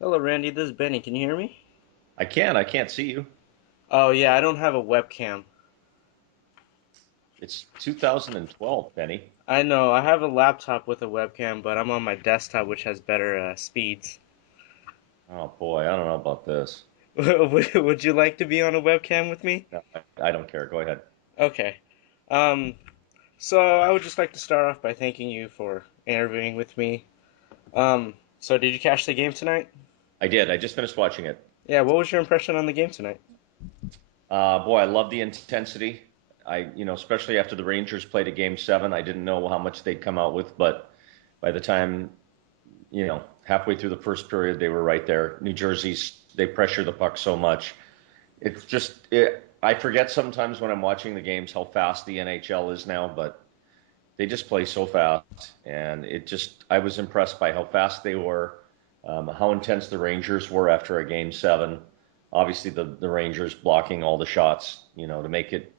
Hello, Randy. This is Benny. Can you hear me? I can. I can't see you. Oh, yeah, I don't have a webcam. It's 2012, Benny. I know, I have a laptop with a webcam, but I'm on my desktop, which has better speeds. Oh boy, I don't know about this. Would you like to be on a webcam with me? No, I don't care. Go ahead. Okay. Um, so I would just like to start off by thanking you for interviewing with me. So did you catch the game tonight? I did. I just finished watching it. Yeah, what was your impression on the game tonight? Boy, I love the intensity. Especially after the Rangers played a game seven, I didn't know how much they'd come out with, but by the time, halfway through the first period, they were right there. New Jersey's, they pressure the puck so much. I forget sometimes when I'm watching the games how fast the NHL is now, but they just play so fast, and I was impressed by how fast they were, how intense the Rangers were after a game seven. Obviously, the Rangers blocking all the shots, to make it.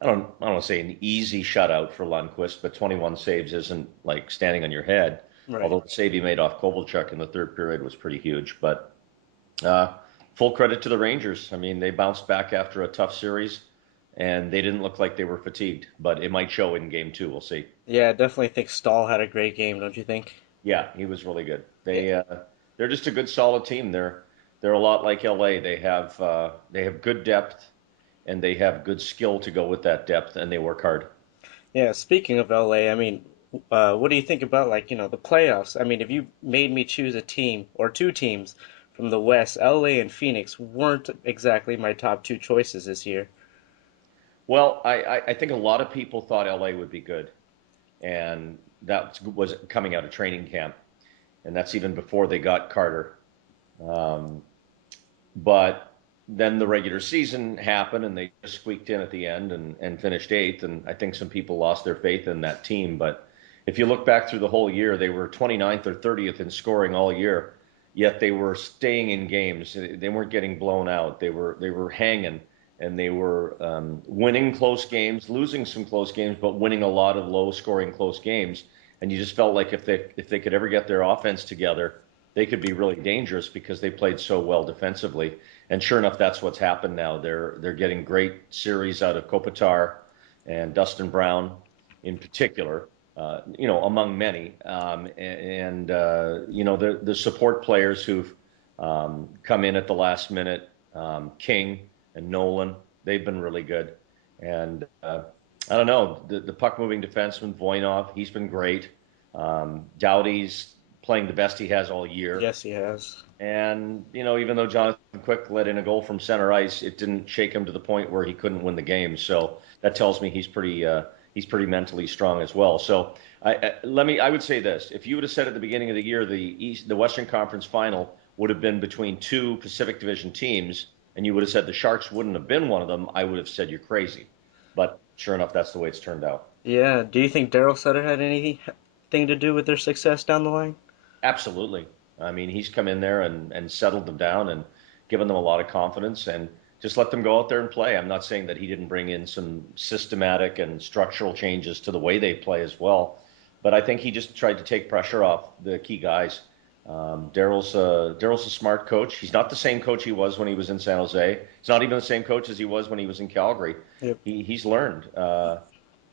I don't want to say an easy shutout for Lundqvist, but 21 saves isn't like standing on your head. Right. Although the save he made off Kovalchuk in the third period was pretty huge, but uh, full credit to the Rangers. I mean, they bounced back after a tough series, and they didn't look like they were fatigued. But it might show in game two. We'll see. Yeah, I definitely think Stahl had a great game, don't you think? Yeah, he was really good. Yeah. They're just a good solid team. They're a lot like LA. They have good depth and they have good skill to go with that depth, and they work hard. Yeah, speaking of LA, I mean, what do you think about the playoffs? I mean, if you made me choose a team or two teams from the West, LA and Phoenix weren't exactly my top two choices this year. Well, I think a lot of people thought LA would be good, and that was coming out of training camp, and that's even before they got Carter. Um, but then the regular season happened, and they just squeaked in at the end and finished eighth. And I think some people lost their faith in that team. But if you look back through the whole year, they were 29th or 30th in scoring all year, yet they were staying in games. They weren't getting blown out. They were hanging, and they were winning close games, losing some close games, but winning a lot of low-scoring close games. And you just felt like if they could ever get their offense together, they could be really dangerous because they played so well defensively. And sure enough, that's what's happened now. They're getting great series out of Kopitar and Dustin Brown in particular, among many. The support players who've come in at the last minute, King and Nolan, they've been really good. And I don't know, the puck moving defenseman, Voinov, he's been great. Doughty's playing the best he has all year. Yes, he has. And, even though Jonathan Quick let in a goal from center ice, it didn't shake him to the point where he couldn't win the game. So that tells me he's pretty mentally strong as well. So I would say this: if you would have said at the beginning of the year the Western Conference Final would have been between two Pacific Division teams, and you would have said the Sharks wouldn't have been one of them, I would have said you're crazy. But sure enough, that's the way it's turned out. Yeah, do you think Daryl Sutter had anything to do with their success down the line? Absolutely. I mean, he's come in there and settled them down and given them a lot of confidence and just let them go out there and play. I'm not saying that he didn't bring in some systematic and structural changes to the way they play as well, but I think he just tried to take pressure off the key guys. Daryl's a smart coach. He's not the same coach he was when he was in San Jose. He's not even the same coach as he was when he was in Calgary. Yep. He's learned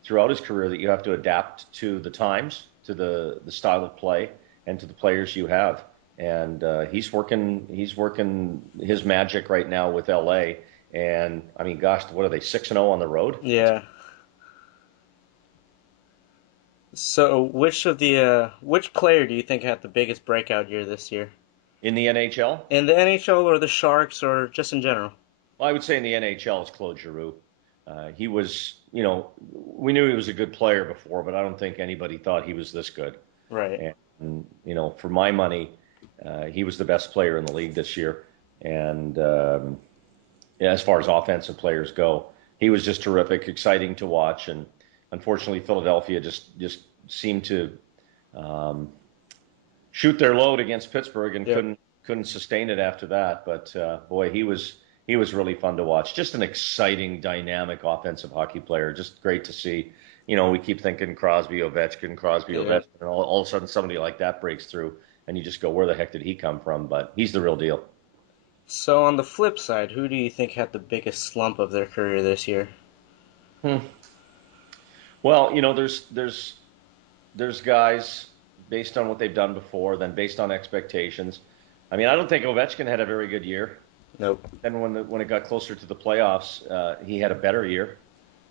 throughout his career that you have to adapt to the times, to the style of play, and to the players you have. And he's working his magic right now with LA. And I mean, gosh, what are they, 6-0 on the road? That's Yeah. So which player do you think had the biggest breakout year this year? in the NHL. In the NHL or the Sharks or just in general? Well, I would say in the NHL it's Claude Giroux. He was, we knew he was a good player before, but I don't think anybody thought he was this good. Right. And for my money, he was the best player in the league this year. And yeah, as far as offensive players go, he was just terrific, exciting to watch. And unfortunately, Philadelphia just seemed to um, shoot their load against Pittsburgh and Yep. couldn't sustain it after that. But boy, he was really fun to watch. Just an exciting, dynamic offensive hockey player. Just great to see. We keep thinking Crosby, Ovechkin, Yeah. and all of a sudden somebody like that breaks through. and you just go, where the heck did he come from? But he's the real deal. So on the flip side, who do you think had the biggest slump of their career this year? Hmm. Well, there's guys based on what they've done before, then based on expectations. I mean, I don't think Ovechkin had a very good year. Nope. Then when it got closer to the playoffs, he had a better year.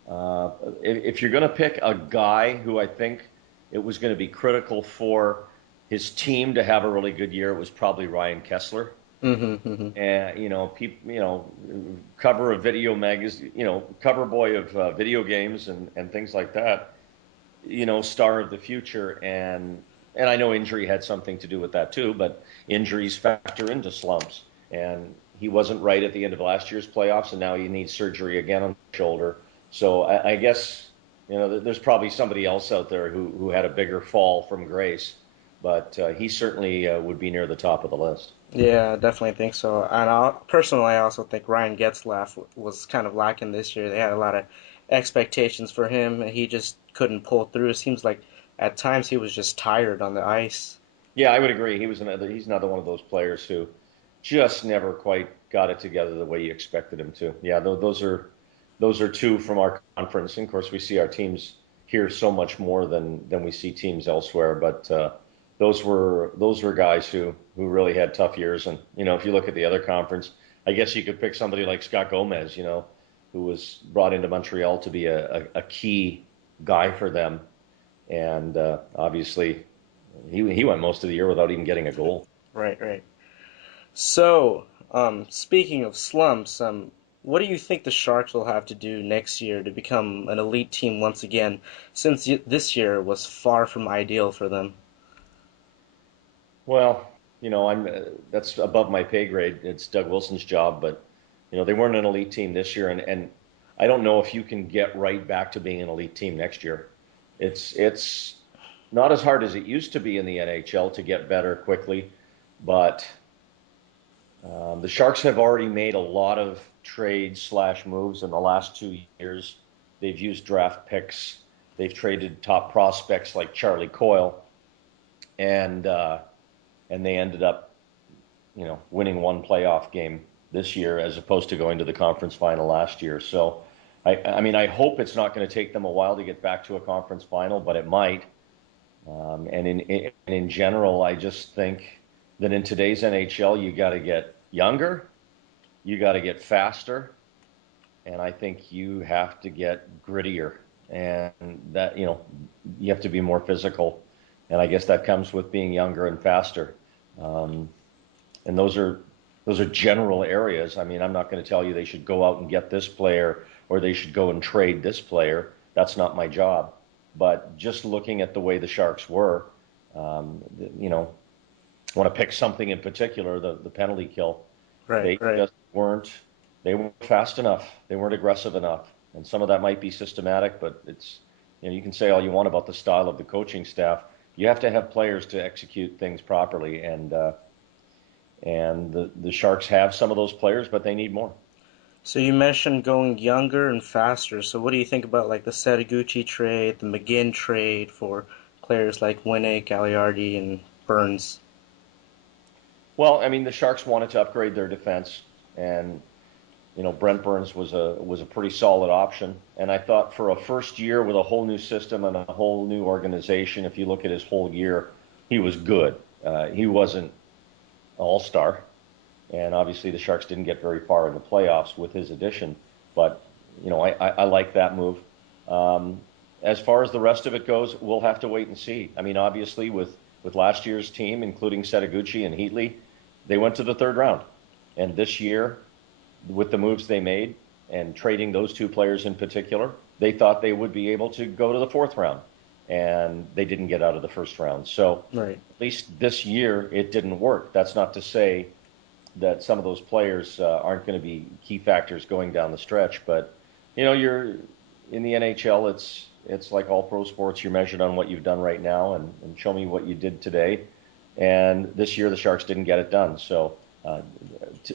Uh, if you're going to pick a guy who I think it was going to be critical for his team to have a really good year, it was probably Ryan Kessler. Mm-hmm, mm-hmm. And people, cover of video magazine, cover boy of video games and things like that. Star of the future, and I know injury had something to do with that too, but injuries factor into slumps. And he wasn't right at the end of last year's playoffs, and now he needs surgery again on the shoulder. So I guess there's probably somebody else out there who had a bigger fall from grace, but he certainly would be near the top of the list. Yeah, I definitely think so. And personally, I also think Ryan Getzlaf was kind of lacking this year. They had a lot of expectations for him, and he just couldn't pull through. It seems like at times he was just tired on the ice. Yeah, I would agree. He's another one of those players who just never quite got it together the way you expected him to. Yeah, those are two from our conference. And of course, we see our teams here so much more than we see teams elsewhere. But those were guys who really had tough years. And if you look at the other conference, I guess you could pick somebody like Scott Gomez, who was brought into Montreal to be a key guy for them. And obviously, he went most of the year without even getting a goal. Right, right. So, speaking of slumps, what do you think the Sharks will have to do next year to become an elite team once again, since this year was far from ideal for them? Well, I'm that's above my pay grade. It's Doug Wilson's job, but they weren't an elite team this year, and I don't know if you can get right back to being an elite team next year. It's not as hard as it used to be in the NHL to get better quickly, but the Sharks have already made a lot of trades slash moves in the last 2 years. They've used draft picks. They've traded top prospects like Charlie Coyle, and uh, and they ended up, winning one playoff game this year as opposed to going to the conference final last year. So, I mean, I hope it's not going to take them a while to get back to a conference final, but it might. And in general, I just think that in today's NHL, you got to get younger, you got to get faster, and I think you have to get grittier, and that you have to be more physical, and I guess that comes with being younger and faster. Um, and those are general areas. I mean, I'm not going to tell you they should go out and get this player or they should go and trade this player. That's not my job. But just looking at the way the Sharks were, you know, want to pick something in particular, the penalty kill. Right, They right. just weren't they weren't fast enough. They weren't aggressive enough. And some of that might be systematic, but you can say all you want about the style of the coaching staff. You have to have players to execute things properly, and the Sharks have some of those players, but they need more. So you mentioned going younger and faster. So what do you think about like the Setaguchi trade, the McGinn trade for players like Winnick, Gagliardi, and Burns? Well, I mean, the Sharks wanted to upgrade their defense, and Brent Burns was a pretty solid option. And I thought for a first year with a whole new system and a whole new organization, if you look at his whole year, he was good. He wasn't all-star, and obviously the Sharks didn't get very far in the playoffs with his addition. But I like that move. Um, as far as the rest of it goes, we'll have to wait and see. I mean, obviously with last year's team, including Setaguchi and Heatley, they went to the third round, and this year with the moves they made and trading those two players in particular, they thought they would be able to go to the fourth round, and they didn't get out of the first round. So Right. at least this year it didn't work. That's not to say that some of those players aren't going to be key factors going down the stretch, but you're in the NHL. It's like all pro sports. You're measured on what you've done right now, and show me what you did today. And this year the Sharks didn't get it done. So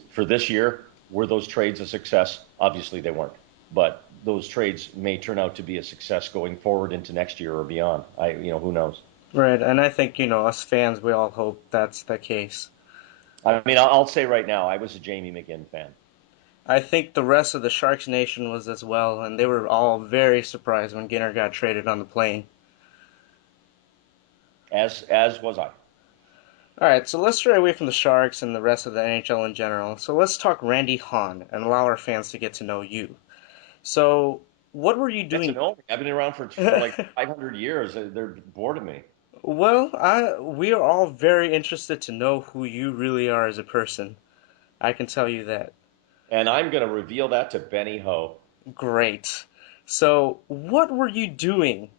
for this year, were those trades a success? Obviously they weren't, but those trades may turn out to be a success going forward into next year or beyond. Who knows? Right, and I think, us fans, we all hope that's the case. I mean, I'll say right now, I was a Jamie McGinn fan. I think the rest of the Sharks Nation was as well, and they were all very surprised when Ginner got traded on the plane. As was I. All right, so let's stray away from the Sharks and the rest of the NHL in general. So let's talk Randy Hahn and allow our fans to get to know you. So, what were you Get to doing? know me. I've been around for like 500 years. They're bored of me. Well, we are all very interested to know who you really are as a person. I can tell you that. And I'm going to reveal that to Benny Ho. Great. So, what were you doing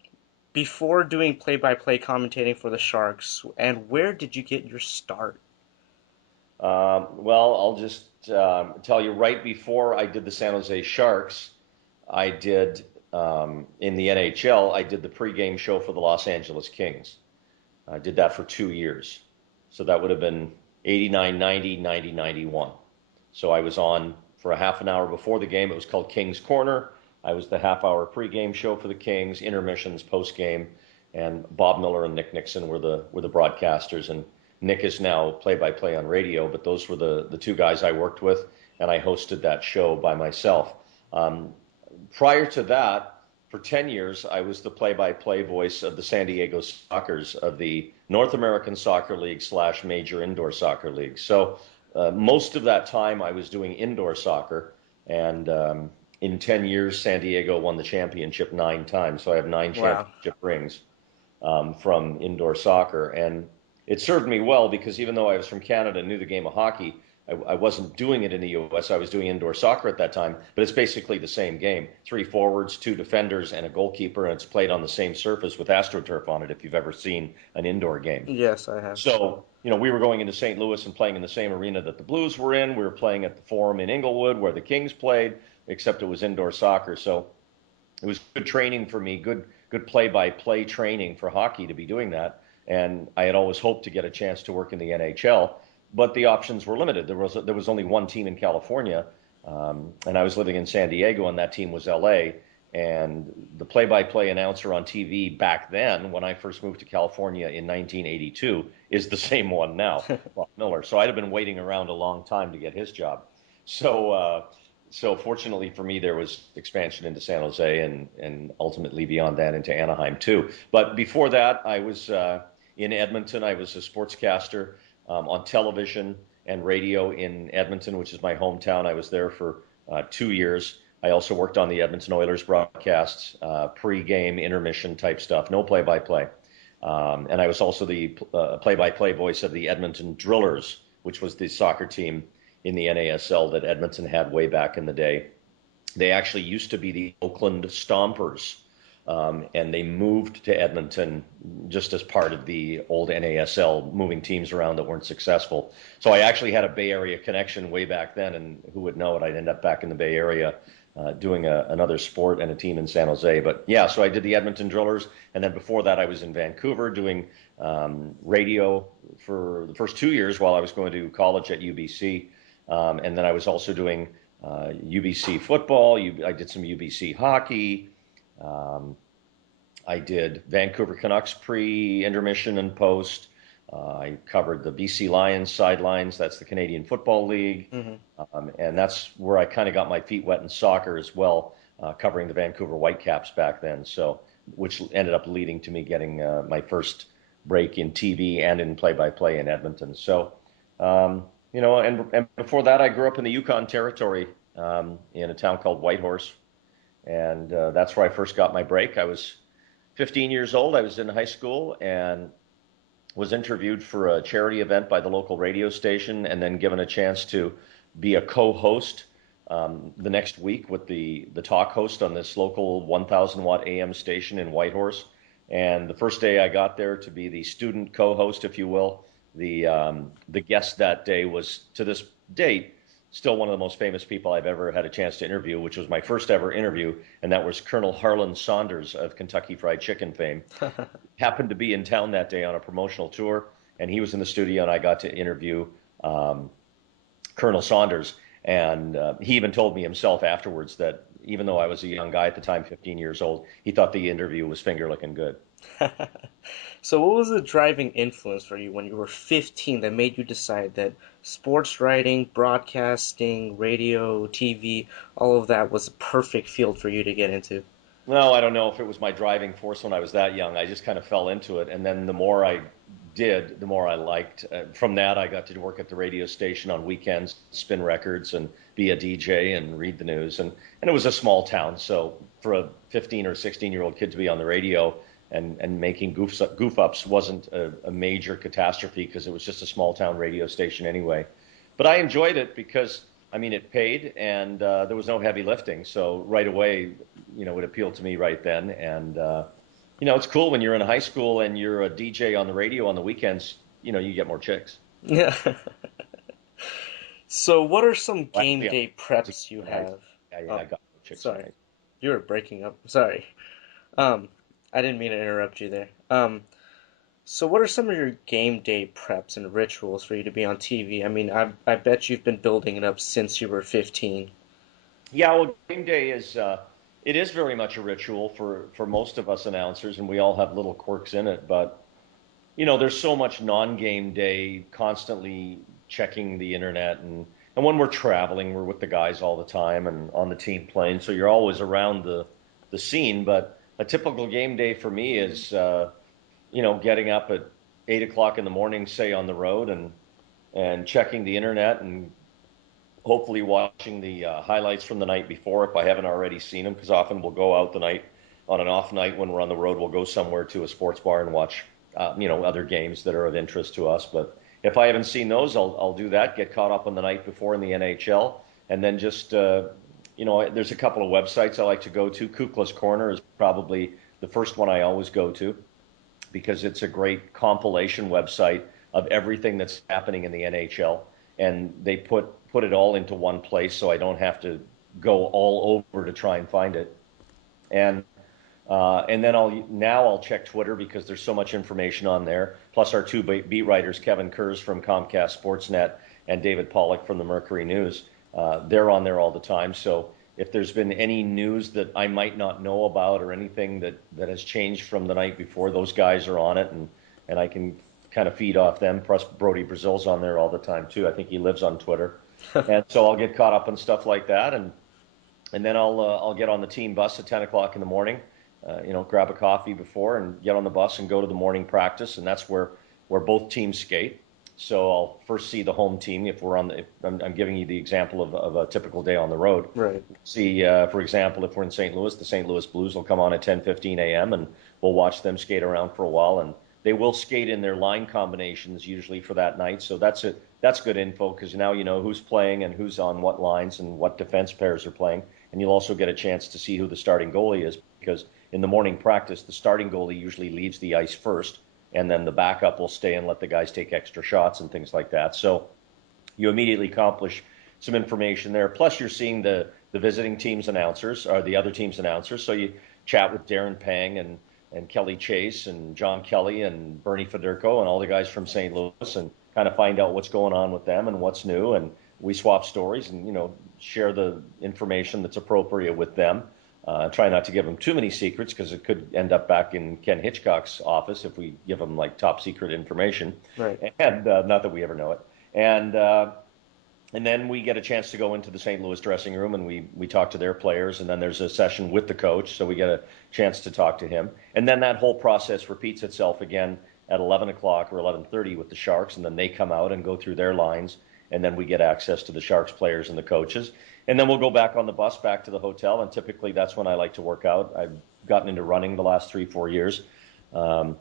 before doing play-by-play commentating for the Sharks, and where did you get your start? Well, I'll just tell you right before I did the San Jose Sharks, I did in the NHL, I did the pregame show for the Los Angeles Kings. I did that for 2 years. So that would have been 89, 90, 90, 91. So I was on for a half an hour before the game. It was called King's Corner. I was the half-hour pregame show for the Kings, intermissions, postgame, and Bob Miller and Nick Nixon were the broadcasters. And Nick is now play-by-play on radio, but those were the two guys I worked with, and I hosted that show by myself. Um, Prior to that, for 10 years, I was the play-by-play voice of the San Diego Sockers of the North American Soccer League slash Major Indoor Soccer League. So most of that time I was doing indoor soccer, and in 10 years, San Diego won the championship 9 times. So I have nine Wow. championship rings from indoor soccer. And it served me well because even though I was from Canada and knew the game of hockey, I wasn't doing it in the US. I was doing indoor soccer at that time, but it's basically the same game. Three forwards, two defenders, and a goalkeeper, and it's played on the same surface with AstroTurf on it if you've ever seen an indoor game. Yes, I have. So, we were going into St. Louis and playing in the same arena that the Blues were in. We were playing at the Forum in Inglewood where the Kings played, except it was indoor soccer. So it was good training for me, good play-by-play training for hockey to be doing that. And I had always hoped to get a chance to work in the NHL, but the options were limited. There was only one team in California, and I was living in San Diego, and that team was LA. And the play-by-play announcer on TV back then, when I first moved to California in 1982, is the same one now, Bob Miller. So I'd have been waiting around a long time to get his job. So so fortunately for me, there was expansion into San Jose and ultimately beyond that into Anaheim too. But before that, I was in Edmonton. I was a sportscaster on television and radio in Edmonton, which is my hometown. I was there for 2 years. I also worked on the Edmonton Oilers broadcasts, pre-game, intermission type stuff, no play-by-play. And I was also the play-by-play voice of the Edmonton Drillers, which was the soccer team in the NASL that Edmonton had way back in the day. They actually used to be the Oakland Stompers, and they moved to Edmonton just as part of the old NASL, moving teams around that weren't successful. So I actually had a Bay Area connection way back then, and who would know it? I'd end up back in the Bay Area doing another sport and a team in San Jose. But yeah, so I did the Edmonton Drillers, and then before that, I was in Vancouver doing radio for the first 2 years while I was going to college at UBC. And then I was also doing UBC football. I did some UBC hockey. Um, I did Vancouver Canucks pre, intermission, and post. I covered the BC Lions sidelines. That's the Canadian Football League. Hmm. And that's where I kind of got my feet wet in soccer as well, covering the Vancouver Whitecaps back then. So, which ended up leading to me getting my first break in TV and in play-by-play in Edmonton. So, and before that, I grew up in the Yukon Territory in a town called Whitehorse, and that's where I first got my break. I was 15 years old. I was in high school and was interviewed for a charity event by the local radio station, and then given a chance to be a co-host the next week with the talk host on this local 1,000 watt AM station in Whitehorse. And the first day I got there to be the student co-host, if you will, the guest that day was, to this date, still one of the most famous people I've ever had a chance to interview, which was my first ever interview, and that was Colonel Harlan Saunders of Kentucky Fried Chicken fame. Happened to be in town that day on a promotional tour, and he was in the studio, and I got to interview um, Colonel Saunders. And he even told me himself afterwards that even though I was a young guy at the time, 15 years old, he thought the interview was finger looking good. So, what was the driving influence for you when you were 15 that made you decide that sports writing, broadcasting, radio, TV, all of that was a perfect field for you to get into? Well, I don't know if it was my driving force when I was that young. I just kind of fell into it. And then the more I did, the more I liked. From that, I got to work at the radio station on weekends, spin records, and be a DJ and read the news. And it was a small town. So for a 15 or 16-year-old kid to be on the radio and making goof ups wasn't a major catastrophe because it was just a small town radio station anyway. But I enjoyed it because, I mean, it paid and there was no heavy lifting. So right away, it appealed to me right then. And, it's cool when you're in high school and you're a DJ on the radio on the weekends, you get more chicks. Yeah. So, what are some Well, game actually, day I was a preps you kid in high have? school. Yeah, I Oh, got more chicks in high sorry. school. You were breaking up. Sorry. I didn't mean to interrupt you there. So what are some of your game day preps and rituals for you to be on TV? I mean, I bet you've been building it up since you were 15. Yeah, well, game day it is very much a ritual for most of us announcers, and we all have little quirks in it. But there's so much non-game day, constantly checking the internet, and when we're traveling, we're with the guys all the time and on the team plane, so you're always around the scene. But a typical game day for me is, getting up at 8 o'clock in the morning, say on the road, and checking the internet and hopefully watching the highlights from the night before if I haven't already seen them, because often we'll go out the night on an off night when we're on the road. We'll go somewhere to a sports bar and watch, other games that are of interest to us. But if I haven't seen those, I'll do that. Get caught up on the night before in the NHL, and then just there's a couple of websites I like to go to. Kukla's Corner is probably the first one I always go to because it's a great compilation website of everything that's happening in the NHL, and they put it all into one place, so I don't have to go all over to try and find it. And and then I'll check Twitter because there's so much information on there. Plus our two beat writers, Kevin Kurz from Comcast Sportsnet and David Pollock from the Mercury News, they're on there all the time. So if there's been any news that I might not know about or anything that has changed from the night before, those guys are on it, and I can kind of feed off them. Plus BoT.BHo's on there all the time too. I think he lives on Twitter, and so I'll get caught up in stuff like that, and then I'll get on the team bus at 10 o'clock in the morning, grab a coffee before and get on the bus and go to the morning practice, and that's where both teams skate. So I'll first see the home team if we're on the. If I'm giving you the example of a typical day on the road. Right. See, for example, if we're in St. Louis, the St. Louis Blues will come on at 10:15 a.m. and we'll watch them skate around for a while, and they will skate in their line combinations usually for that night. So that's good info because now you know who's playing and who's on what lines and what defense pairs are playing, and you'll also get a chance to see who the starting goalie is because in the morning practice, the starting goalie usually leaves the ice first, and then the backup will stay and let the guys take extra shots and things like that. So you immediately accomplish some information there. Plus, you're seeing the visiting team's announcers or the other team's announcers. So you chat with Darren Pang and Kelly Chase and John Kelly and Bernie Federko and all the guys from St. Louis and kind of find out what's going on with them and what's new. And we swap stories and share the information that's appropriate with them. Try not to give them too many secrets because it could end up back in Ken Hitchcock's office if we give them like top secret information, Right. and not that we ever know it. And and then we get a chance to go into the St. Louis dressing room and we talk to their players. And then there's a session with the coach, so we get a chance to talk to him. And then that whole process repeats itself again at 11 o'clock or 11:30 with the Sharks, and then they come out and go through their lines, and then we get access to the Sharks players and the coaches. And then we'll go back on the bus back to the hotel, and typically that's when I like to work out. I've gotten into running the last 3, 4 years. Um,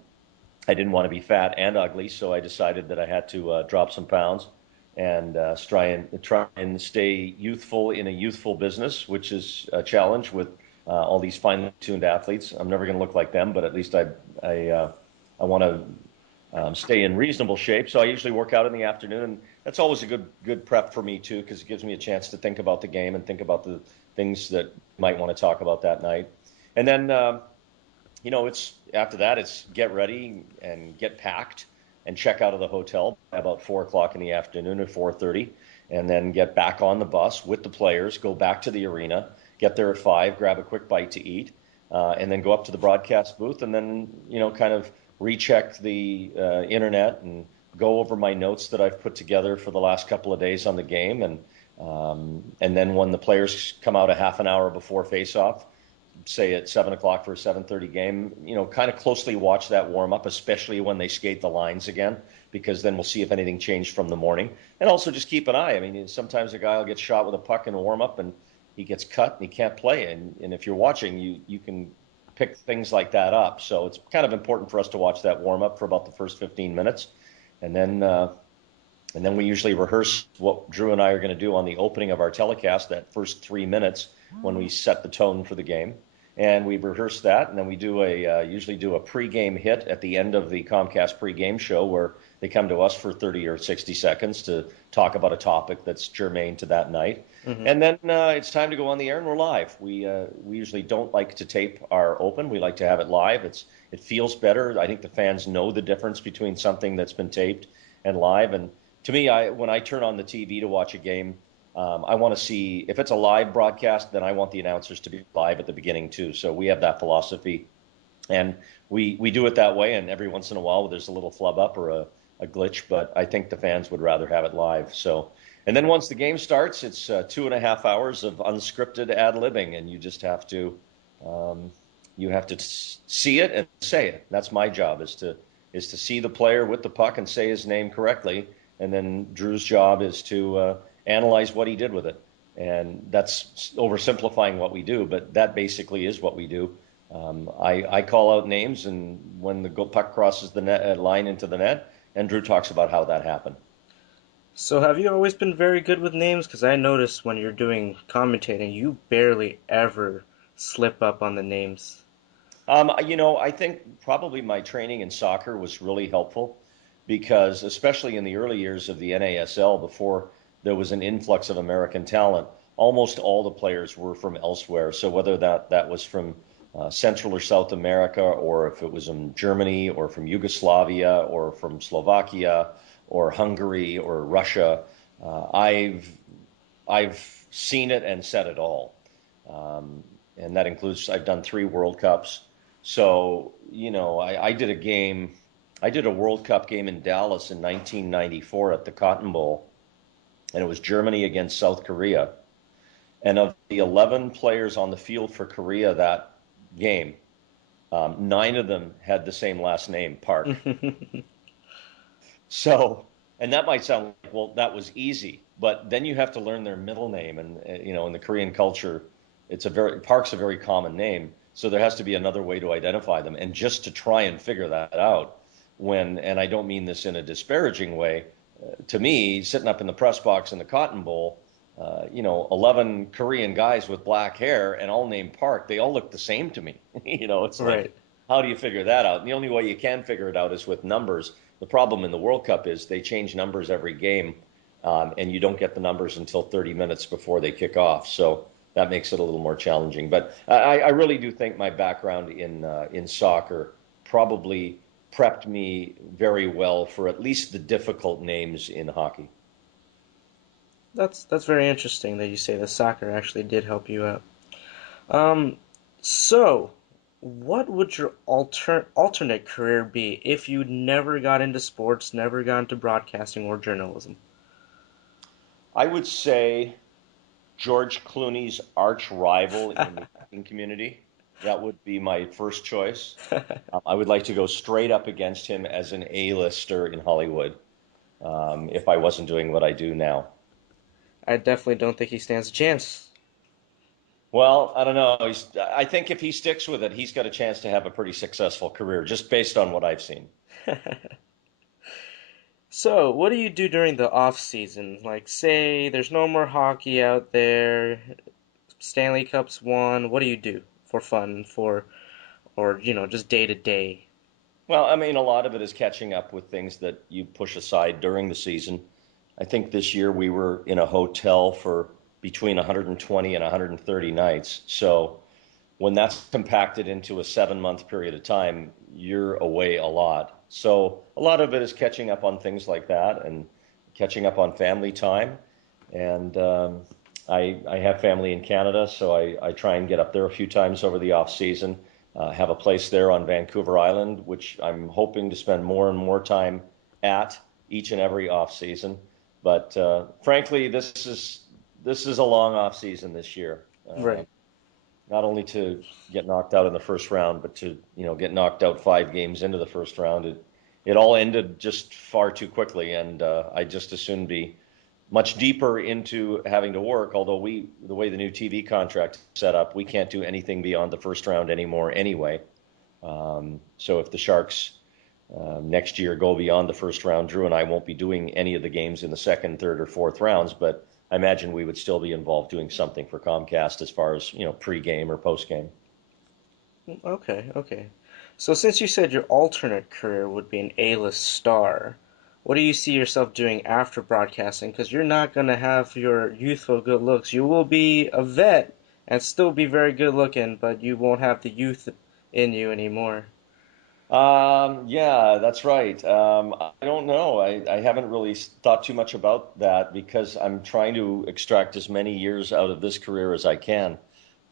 I didn't want to be fat and ugly, so I decided that I had to drop some pounds and try and stay youthful in a youthful business, which is a challenge with all these finely tuned athletes. I'm never going to look like them, but at least I want to stay in reasonable shape. So I usually work out in the afternoon, and that's always a good prep for me too, because it gives me a chance to think about the game and think about the things that you might want to talk about that night. And then it's after that, it's get ready and get packed and check out of the hotel by about 4 o'clock in the afternoon or 4:30, and then get back on the bus with the players, go back to the arena, get there at 5, grab a quick bite to eat, and then go up to the broadcast booth and then, kind of recheck the internet and go over my notes that I've put together for the last couple of days on the game. And then when the players come out a half an hour before face-off, say at 7 o'clock for a 7:30 game, kind of closely watch that warm up, especially when they skate the lines again, because then we'll see if anything changed from the morning. And also just keep an eye. I mean, sometimes a guy will get shot with a puck in a warm up and he gets cut and he can't play. And if you're watching, you can pick things like that up. So it's kind of important for us to watch that warm up for about the first 15 minutes. And then, and then we usually rehearse what Drew and I are going to do on the opening of our telecast, that first 3 minutes when we set the tone for the game. And we rehearse that, and then we do usually do a pregame hit at the end of the Comcast pregame show where they come to us for 30 or 60 seconds to talk about a topic that's germane to that night. Hmm. And then it's time to go on the air, and we're live. We usually don't like to tape our open. We like to have it live. It feels better. I think the fans know the difference between something that's been taped and live. And to me, when I turn on the TV to watch a game, I want to see if it's a live broadcast, then I want the announcers to be live at the beginning too. So we have that philosophy, and we do it that way. And every once in a while, there's a little flub up or a glitch, but I think the fans would rather have it live. So, and then once the game starts, it's 2.5 hours of unscripted ad libbing, and you just have to see it and say it. That's my job is to see the player with the puck and say his name correctly, and then Drew's job is to analyze what he did with it. And that's oversimplifying what we do, but that basically is what we do. I call out names, and when the puck crosses the net, line into the net, and Drew talks about how that happened. So have you always been very good with names? Because I notice when you're doing commentating, you barely ever slip up on the names. I think probably my training in soccer was really helpful because, especially in the early years of the NASL, before there was an influx of American talent, almost all the players were from elsewhere. So whether that was from Central or South America, or if it was in Germany, or from Yugoslavia, or from Slovakia, or Hungary, or Russia, I've seen it and said it all. And that includes I've done 3 World Cups. So, I did a World Cup game in Dallas in 1994 at the Cotton Bowl, and it was Germany against South Korea. And of the 11 players on the field for Korea that game, 9 of them had the same last name, Park. So, and that might sound like, well, that was easy, but then you have to learn their middle name, and in the Korean culture, Park's a very common name, so there has to be another way to identify them, and just to try and figure that out, and I don't mean this in a disparaging way, to me, sitting up in the press box in the Cotton Bowl, 11 Korean guys with black hair and all named Park, they all look the same to me. It's like, Right. how do you figure that out? And the only way you can figure it out is with numbers. The problem in the World Cup is they change numbers every game, and you don't get the numbers until 30 minutes before they kick off. So that makes it a little more challenging. But I really do think my background in soccer probably prepped me very well for at least the difficult names in hockey. That's very interesting that you say the soccer actually did help you out. Um, so what would your alternate career be if you never got into sports, never got into broadcasting or journalism? I would say George Clooney's arch rival in the acting community. That would be my first choice. I would like to go straight up against him as an A-lister in Hollywood, if I wasn't doing what I do now. I definitely don't think he stands a chance. Well, I don't know. I think if he sticks with it, he's got a chance to have a pretty successful career, just based on what I've seen. So, what do you do during the off season? Like, say there's no more hockey out there, Stanley Cup's won. What do you do for fun, or just day to day? Well, I mean, a lot of it is catching up with things that you push aside during the season. I think this year we were in a hotel for between 120 and 130 nights. So when that's compacted into a 7 month period of time, you're away a lot. So a lot of it is catching up on things like that and catching up on family time. And I have family in Canada, so I try and get up there a few times over the off season. Have a place there on Vancouver Island, which I'm hoping to spend more and more time at each and every off season. But frankly, this is a long off season this year. Right. Not only to get knocked out in the first round, but to get knocked out 5 games into the first round. It all ended just far too quickly, and I just as soon be much deeper into having to work. Although the way the new TV contract is set up, we can't do anything beyond the first round anymore anyway. So if the Sharks next year go beyond the first round, Drew and I won't be doing any of the games in the second, third, or fourth rounds, but I imagine we would still be involved doing something for Comcast as far as pre-game or post-game. Okay, okay. So since you said your alternate career would be an A-list star, what do you see yourself doing after broadcasting? Because you're not going to have your youthful good looks. You will be a vet and still be very good looking, but you won't have the youth in you anymore. Yeah, that's right. I don't know. I haven't really thought too much about that because I'm trying to extract as many years out of this career as I can.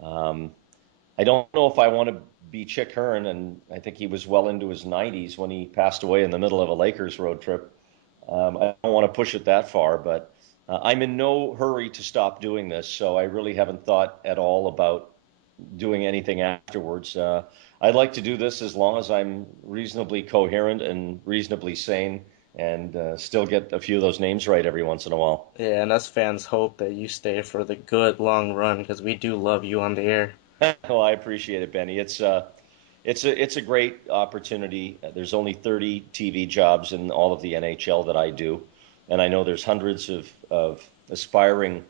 Um, I don't know if I want to be Chick Hearn, and I think he was well into his 90s when he passed away in the middle of a Lakers road trip. I don't want to push it that far, but I'm in no hurry to stop doing this, so I really haven't thought at all about doing anything afterwards. I'd like to do this as long as I'm reasonably coherent and reasonably sane and still get a few of those names right every once in a while. Yeah, and us fans hope that you stay for the good long run because we do love you on the air. Well, I appreciate it, Benny. It's a great opportunity. There's only 30 TV jobs in all of the NHL that I do, and I know there's hundreds of aspiring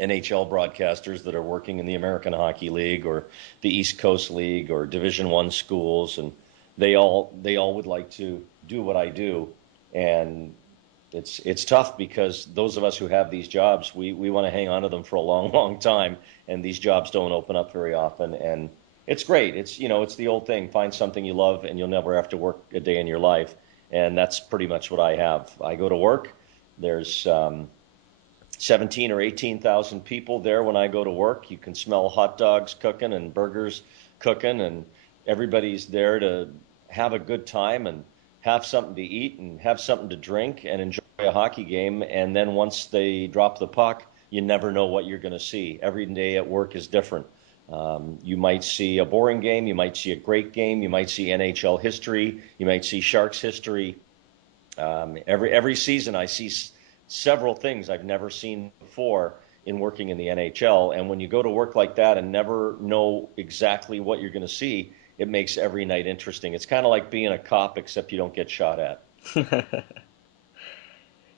NHL broadcasters that are working in the American Hockey League or the East Coast League or Division One schools, and they all would like to do what I do, and it's tough because those of us who have these jobs, we want to hang on to them for a long, long time, and these jobs don't open up very often, and it's great. It's the old thing, find something you love and you'll never have to work a day in your life, and that's pretty much what I have. I go to work. There's 17 or 18,000 people there when I go to work. You can smell hot dogs cooking and burgers cooking, and everybody's there to have a good time and have something to eat and have something to drink and enjoy a hockey game. And then once they drop the puck, you never know what you're going to see. Every day at work is different. You might see a boring game, you might see a great game, you might see NHL history, you might see Sharks history. Every season, I see several things I've never seen before in working in the NHL. And when you go to work like that and never know exactly what you're going to see, it makes every night interesting. It's kind of like being a cop, except you don't get shot at.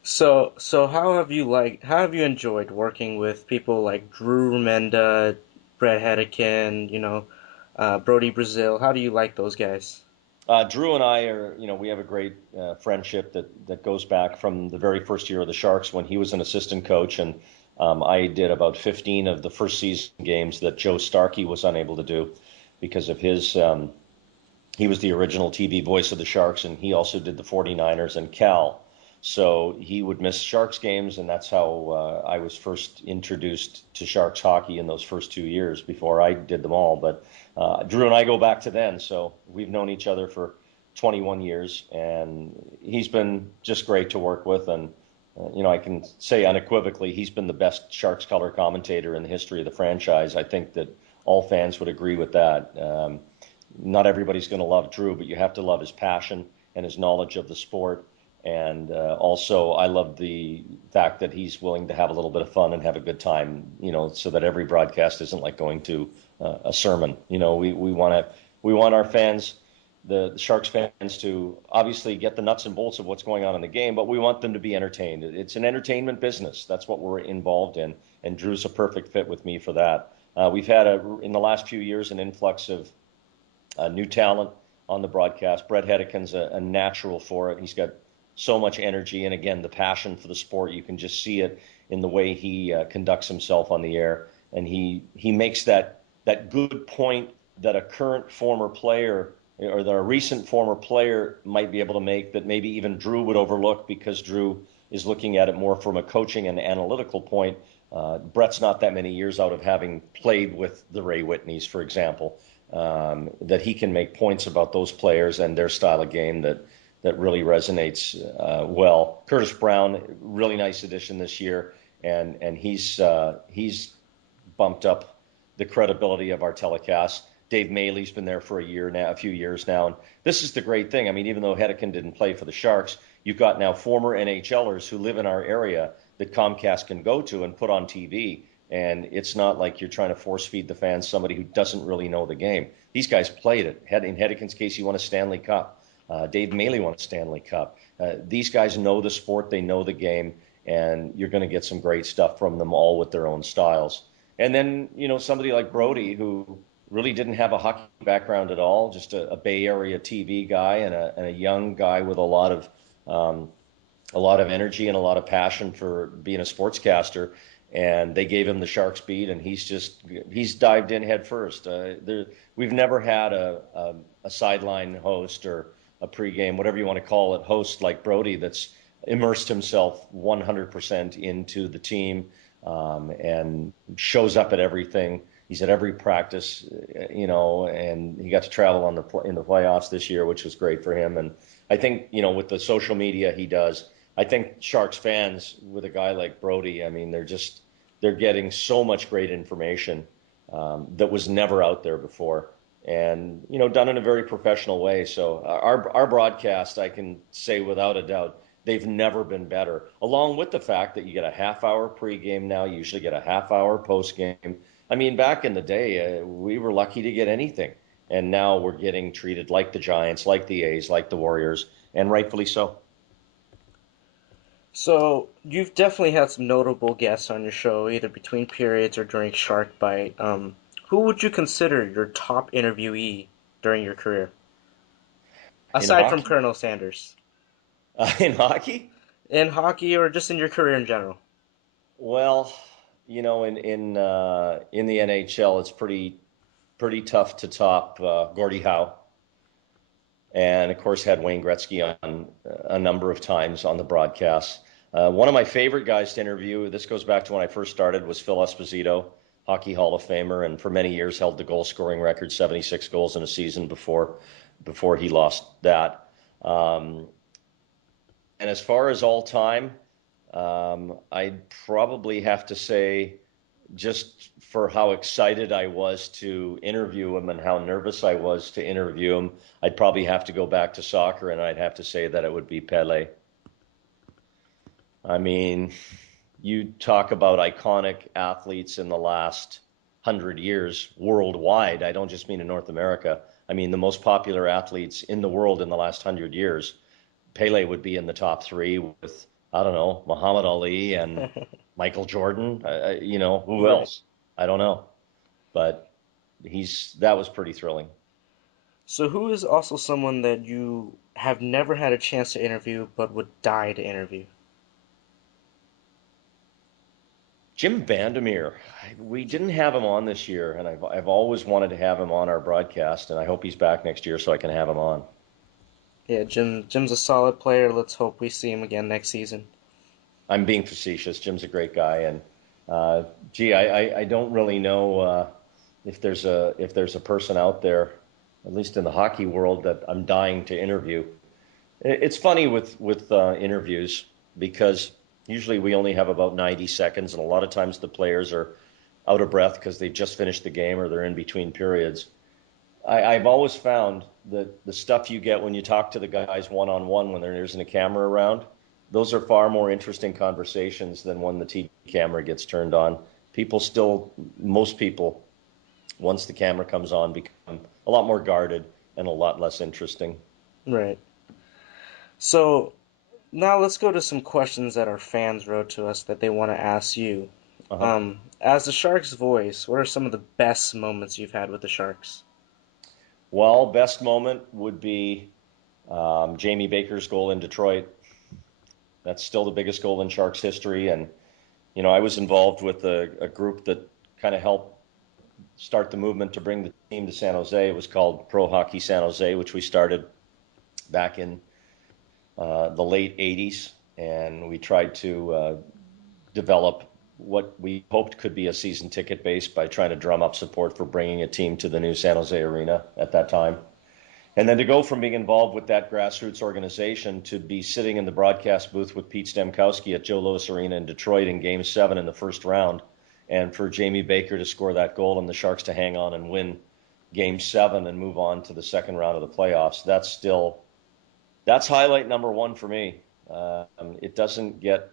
So how have you enjoyed working with people like Drew Remenda, Brett Hedican, Brody Brazil? How do you like those guys? Drew and I we have a great friendship that goes back from the very first year of the Sharks when he was an assistant coach, and I did about 15 of the first season games that Joe Starkey was unable to do because of his he was the original TV voice of the Sharks, and he also did the 49ers and Cal. So he would miss Sharks games, and that's how I was first introduced to Sharks hockey in those first 2 years before I did them all. But Drew and I go back to then, so we've known each other for 21 years, and he's been just great to work with. And I can say unequivocally, he's been the best Sharks color commentator in the history of the franchise. I think that all fans would agree with that. Not everybody's going to love Drew, but you have to love his passion and his knowledge of the sport. And also, I love the fact that he's willing to have a little bit of fun and have a good time, so that every broadcast isn't like going to a sermon. We want our fans, the Sharks fans, to obviously get the nuts and bolts of what's going on in the game, but we want them to be entertained. It's an entertainment business. That's what we're involved in, and Drew's a perfect fit with me for that. We've had in the last few years an influx of new talent on the broadcast. Brett Hedican's a natural for it. He's got so much energy, and again, the passion for the sport. You can just see it in the way he conducts himself on the air, and he makes that good point that a current former player or that a recent former player might be able to make that maybe even Drew would overlook because Drew is looking at it more from a coaching and analytical point. Brett's not that many years out of having played with the Ray Whitneys, for example, that he can make points about those players and their style of game that really resonates well. Curtis Brown, really nice addition this year, and he's bumped up the credibility of our telecast. Dave Maley's been there for a year now, a few years now, and this is the great thing. I mean, even though Hedekin didn't play for the Sharks, you've got now former NHLers who live in our area that Comcast can go to and put on TV. And it's not like you're trying to force feed the fans somebody who doesn't really know the game. These guys played it. In Hedekin's case, he won a Stanley Cup. Dave Maley won a Stanley Cup. These guys know the sport, they know the game, and you're going to get some great stuff from them all with their own styles. And then, somebody like Brody, who really didn't have a hockey background at all, just a Bay Area TV guy and a young guy with a lot of energy and a lot of passion for being a sportscaster. And they gave him the Sharks beat, and he's dived in head first. We've never had a sideline host or a pregame, whatever you want to call it, host like Brody that's immersed himself 100% into the team, and shows up at everything. He's at every practice, and he got to travel in the playoffs this year, which was great for him. And I think, with the social media he does, I think Sharks fans with a guy like Brody, I mean, they're getting so much great information that was never out there before, and done in a very professional way. So our broadcast, I can say without a doubt, they've never been better. Along with the fact that you get a half hour pregame now, you usually get a half hour postgame. I mean, back in the day, we were lucky to get anything, and now we're getting treated like the Giants, like the A's, like the Warriors, and rightfully so. So you've definitely had some notable guests on your show, either between periods or during Shark Bite. Who would you consider your top interviewee during your career, In aside from hockey, Colonel Sanders, in hockey, in hockey or just in your career in general? well, in the NHL, it's pretty tough to top Gordie Howe, and of course had Wayne Gretzky on a number of times on the broadcast. One of my favorite guys to interview, this goes back to when I first started, was Phil Esposito, Hockey Hall of Famer, and for many years held the goal scoring record, 76 goals in a season before he lost that. Um, and as far as all time, I'd probably have to say, just for how excited I was to interview him and how nervous I was to interview him, I'd probably have to go back to soccer, and I'd have to say that it would be Pele. I mean, you talk about iconic athletes in the last 100 years worldwide. I don't just mean in North America. I mean, the most popular athletes in the world in the last 100 years. Pele would be in the top three with, I don't know, Muhammad Ali and Michael Jordan. Who Right. else? I don't know. But that was pretty thrilling. So who is also someone that you have never had a chance to interview but would die to interview? Jim Vandermeer, we didn't have him on this year, and I've always wanted to have him on our broadcast, and I hope he's back next year so I can have him on. Yeah, Jim's a solid player. Let's hope we see him again next season. I'm being facetious. Jim's a great guy, and uh, I don't really know if there's a person out there, at least in the hockey world, that I'm dying to interview. It's funny with interviews because usually we only have about 90 seconds, and a lot of times the players are out of breath because they just finished the game or they're in between periods. I've always found that the stuff you get when you talk to the guys one on one when there isn't a camera around, those are far more interesting conversations than when the TV camera gets turned on. Most people, once the camera comes on, become a lot more guarded and a lot less interesting. Right. So now let's go to some questions that our fans wrote to us that they want to ask you. Uh-huh. As the Sharks voice, what are some of the best moments you've had with the Sharks? Well, best moment would be Jamie Baker's goal in Detroit. That's still the biggest goal in Sharks history, and I was involved with a group that kind of helped start the movement to bring the team to San Jose. It was called Pro Hockey San Jose, which we started back in the late 80s, and we tried to develop what we hoped could be a season ticket base by trying to drum up support for bringing a team to the new San Jose Arena at that time. And then to go from being involved with that grassroots organization to be sitting in the broadcast booth with Pete Stemkowski at Joe Louis Arena in Detroit in Game 7 in the first round, and for Jamie Baker to score that goal and the Sharks to hang on and win Game 7 and move on to the second round of the playoffs, that's highlight number one for me. It doesn't get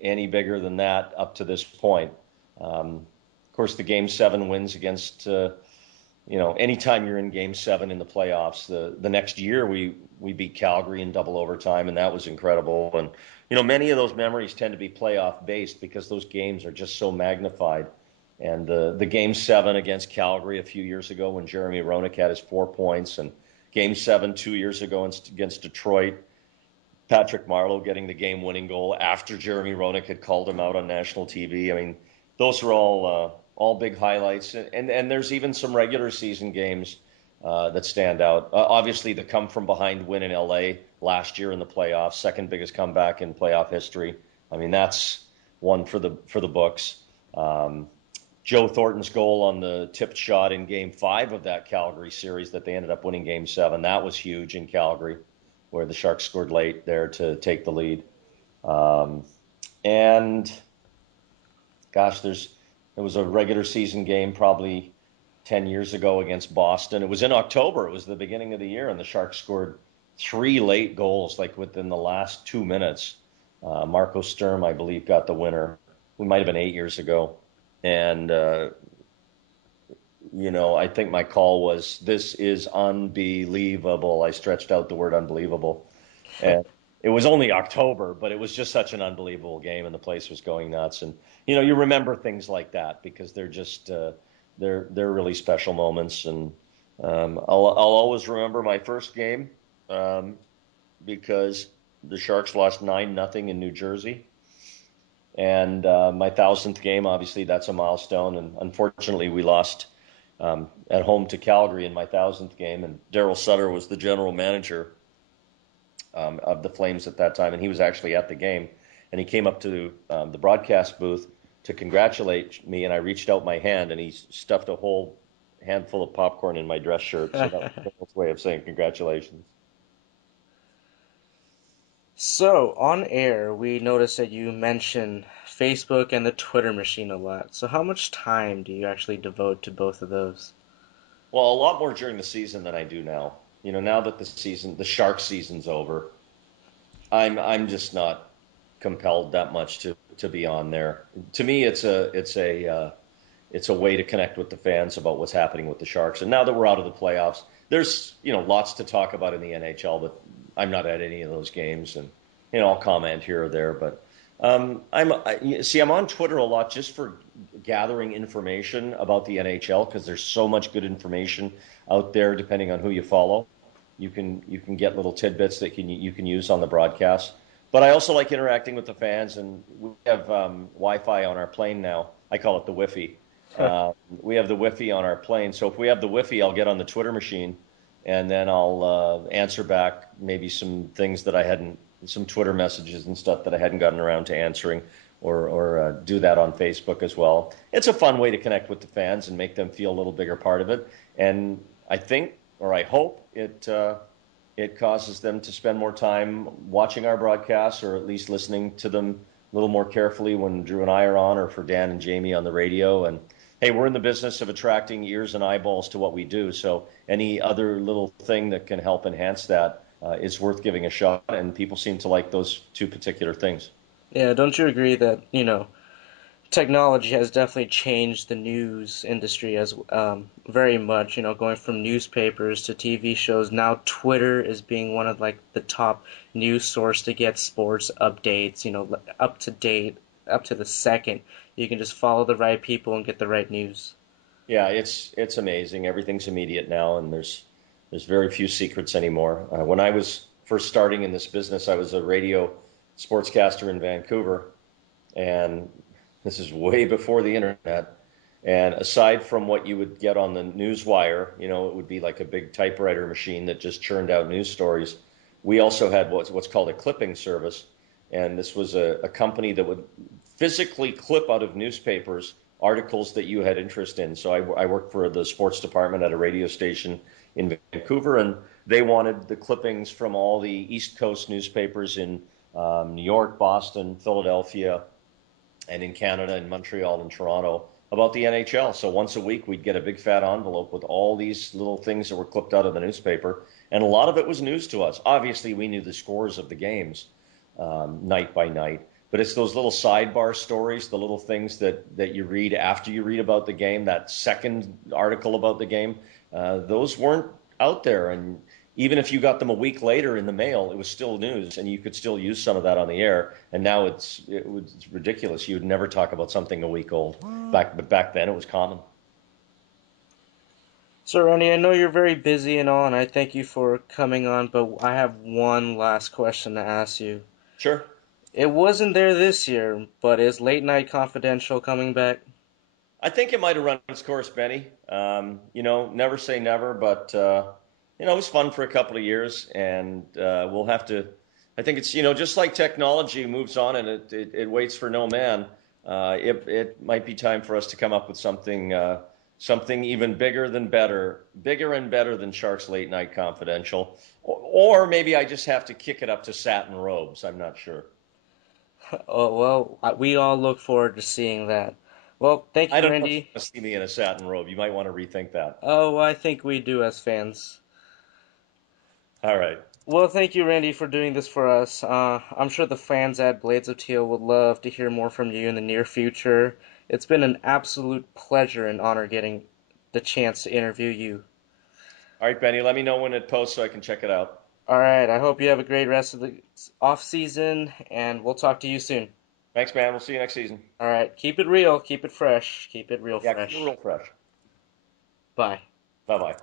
any bigger than that up to this point. Of course, the Game 7 wins against anytime you're in Game 7 in the playoffs, the next year we beat Calgary in double overtime, and that was incredible. And many of those memories tend to be playoff based because those games are just so magnified. And the Game 7 against Calgary a few years ago when Jeremy Roenick had his 4 points, and Game 7 2 years ago against Detroit, Patrick Marleau getting the game-winning goal after Jeremy Roenick had called him out on national TV. I mean, those are all big highlights, and there's even some regular season games that stand out. Obviously, the come-from-behind win in LA last year in the playoffs, second biggest comeback in playoff history. I mean, that's one for the books. Joe Thornton's goal on the tipped shot in Game 5 of that Calgary series that they ended up winning Game 7. That was huge in Calgary, where the Sharks scored late there to take the lead. And gosh, there was a regular season game probably 10 years ago against Boston. It was in October. It was the beginning of the year, and the Sharks scored 3 late goals, like within the last 2 minutes. Marco Sturm, I believe, got the winner. We might have been 8 years ago. And, I think my call was, "This is unbelievable." I stretched out the word unbelievable. And it was only October, but it was just such an unbelievable game, and the place was going nuts. And you remember things like that because they're just they're really special moments. And I'll always remember my first game because the Sharks lost 9-0 in New Jersey. And my 1,000th game, obviously, that's a milestone. And unfortunately, we lost at home to Calgary in my 1,000th game. And Daryl Sutter was the general manager of the Flames at that time, and he was actually at the game. And he came up to the broadcast booth to congratulate me, and I reached out my hand, and he stuffed a whole handful of popcorn in my dress shirt. So that was his way of saying congratulations. So, on air, we noticed that you mention Facebook and the Twitter machine a lot. So, how much time do you actually devote to both of those? Well, a lot more during the season than I do now. Now that the Shark season's over, I'm just not compelled that much to be on there. To me, it's a way to connect with the fans about what's happening with the Sharks. And now that we're out of the playoffs, there's lots to talk about in the NHL, but I'm not at any of those games, and I'll comment here or there. But I'm on Twitter a lot just for gathering information about the NHL because there's so much good information out there. Depending on who you follow, you can get little tidbits that you can use on the broadcast. But I also like interacting with the fans, and we have Wi-Fi on our plane now. I call it the Wi-Fi. We have the Wi-Fi on our plane, so if we have the Wi-Fi, I'll get on the Twitter machine, and then I'll answer back maybe some things that I hadn't, some Twitter messages and stuff that I hadn't gotten around to answering, or do that on Facebook as well. It's a fun way to connect with the fans and make them feel a little bigger part of it, and I think, or I hope, it causes them to spend more time watching our broadcasts, or at least listening to them a little more carefully when Drew and I are on, or for Dan and Jamie on the radio. And hey, we're in the business of attracting ears and eyeballs to what we do. So any other little thing that can help enhance that is worth giving a shot. And people seem to like those two particular things. Yeah, don't you agree that, technology has definitely changed the news industry as very much, going from newspapers to TV shows. Now Twitter is being one of like the top news source to get sports updates, up to date, up to the second. You can just follow the right people and get the right news. Yeah, it's amazing. Everything's immediate now, and there's very few secrets anymore. When I was first starting in this business, I was a radio sportscaster in Vancouver, and this is way before the internet. And aside from what you would get on the news wire, it would be like a big typewriter machine that just churned out news stories. We also had what's called a clipping service, and this was a company that would physically clip out of newspapers articles that you had interest in. So I worked for the sports department at a radio station in Vancouver, and they wanted the clippings from all the East Coast newspapers in New York, Boston, Philadelphia, and in Canada, in Montreal and Toronto about the NHL. So once a week, we'd get a big fat envelope with all these little things that were clipped out of the newspaper, and a lot of it was news to us. Obviously, we knew the scores of the games night by night, but it's those little sidebar stories, the little things that you read after you read about the game, that second article about the game. Those weren't out there, and even if you got them a week later in the mail, it was still news, and you could still use some of that on the air. And now it's ridiculous. You would never talk about something a week old. But back then it was common. So, Randy, I know you're very busy and all, and I thank you for coming on, but I have one last question to ask you. Sure. It wasn't there this year, but is Late Night Confidential coming back? I think it might have run its course, Benny. Never say never, but it was fun for a couple of years, and we'll have to. I think it's just like technology moves on and it waits for no man. It might be time for us to come up with something even bigger and better than Sharks Late Night Confidential, or maybe I just have to kick it up to satin robes. I'm not sure. Oh, well, we all look forward to seeing that. Well, thank I you, don't know if you Randy. want to see me in a satin robe. You might want to rethink that. Oh, I think we do as fans. All right. Well, thank you, Randy, for doing this for us. I'm sure the fans at Blades of Teal would love to hear more from you in the near future. It's been an absolute pleasure and honor getting the chance to interview you. All right, Benny, let me know when it posts so I can check it out. All right, I hope you have a great rest of the off season, and we'll talk to you soon. Thanks, man. We'll see you next season. All right, keep it real, keep it fresh, keep it real Yeah, keep it fresh. real fresh. Bye. Bye bye.